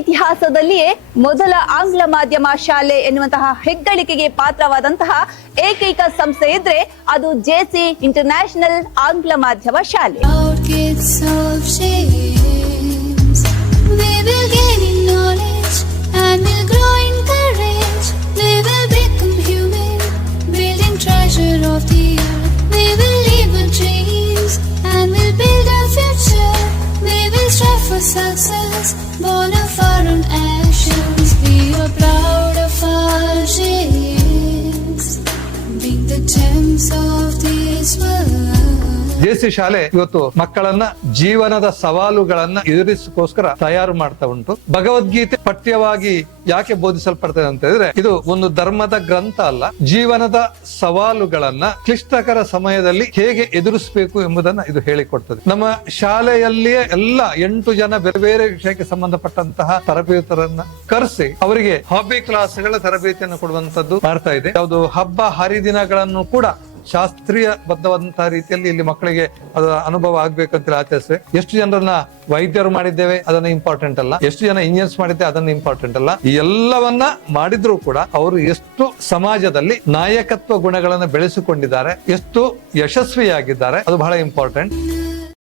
ಇತಿಹಾಸದಲ್ಲಿಯೇ ಮೊದಲ ಆಂಗ್ಲ ಮಾಧ್ಯಮ ಶಾಲೆ ಎನ್ನುವಂತಹ ಹೆಗ್ಗಳಿಕೆಗೆ ಪಾತ್ರವಾದಂತಹ ಏಕೈಕ ಸಂಸ್ಥೆ ಇದ್ರೆ ಅದು ಜೆಸಿ ಇಂಟರ್ನ್ಯಾಷನಲ್ ಆಂಗ್ಲ ಮಾಧ್ಯಮ ಶಾಲೆ. Success, born of our own actions, we are proud of our dreams, being the gems of this world. JC ಶಾಲೆ ಇವತ್ತು ಮಕ್ಕಳನ್ನ ಜೀವನದ ಸವಾಲುಗಳನ್ನ ಎದುರಿಸೋಸ್ಕರ ತಯಾರು ಮಾಡ್ತಾ ಉಂಟು. ಭಗವದ್ಗೀತೆ ಪಠ್ಯವಾಗಿ ಯಾಕೆ ಬೋಧಿಸಲ್ಪಡ್ತದೆ ಅಂತ ಹೇಳಿದ್ರೆ, ಇದು ಒಂದು ಧರ್ಮದ ಗ್ರಂಥ ಅಲ್ಲ, ಜೀವನದ ಸವಾಲುಗಳನ್ನ ಕ್ಲಿಷ್ಟಕರ ಸಮಯದಲ್ಲಿ ಹೇಗೆ ಎದುರಿಸಬೇಕು ಎಂಬುದನ್ನ ಇದು ಹೇಳಿಕೊಡ್ತದೆ. ನಮ್ಮ ಶಾಲೆಯಲ್ಲಿಯೇ ಎಲ್ಲ 8 ಜನ ಬೇರೆ ಬೇರೆ ವಿಷಯಕ್ಕೆ ಸಂಬಂಧಪಟ್ಟಂತಹ ತರಬೇತರನ್ನ ಕರೆಸಿ ಅವರಿಗೆ ಹಾಬಿ ಕ್ಲಾಸ್ಗಳ ತರಬೇತಿಯನ್ನು ಕೊಡುವಂತದ್ದು ಮಾಡ್ತಾ ಇದೆ. ಯಾವುದು ಹಬ್ಬ ಹರಿದಿನಗಳನ್ನು ಕೂಡ ಶಾಸ್ತ್ರೀಯ ಬದ್ಧವಾದಂತಹ ರೀತಿಯಲ್ಲಿ ಇಲ್ಲಿ ಮಕ್ಕಳಿಗೆ ಅದರ ಅನುಭವ ಆಗ್ಬೇಕಂತ ಆಚರಿಸ್ತೇವೆ. ಎಷ್ಟು ಜನರನ್ನ ವೈದ್ಯರು ಮಾಡಿದ್ದೇವೆ ಅದನ್ನ ಇಂಪಾರ್ಟೆಂಟ್ ಅಲ್ಲ, ಎಷ್ಟು ಜನ ಇಂಜಿನಿಯರ್ಸ್ ಮಾಡಿದ್ದೇವೆ ಅದನ್ನ ಇಂಪಾರ್ಟೆಂಟ್ ಅಲ್ಲ. ಈ ಎಲ್ಲವನ್ನ ಮಾಡಿದ್ರು ಕೂಡ ಅವರು ಎಷ್ಟು ಸಮಾಜದಲ್ಲಿ ನಾಯಕತ್ವ ಗುಣಗಳನ್ನ ಬೆಳೆಸಿಕೊಂಡಿದ್ದಾರೆ, ಎಷ್ಟು ಯಶಸ್ವಿಯಾಗಿದ್ದಾರೆ, ಅದು ಬಹಳ ಇಂಪಾರ್ಟೆಂಟ್.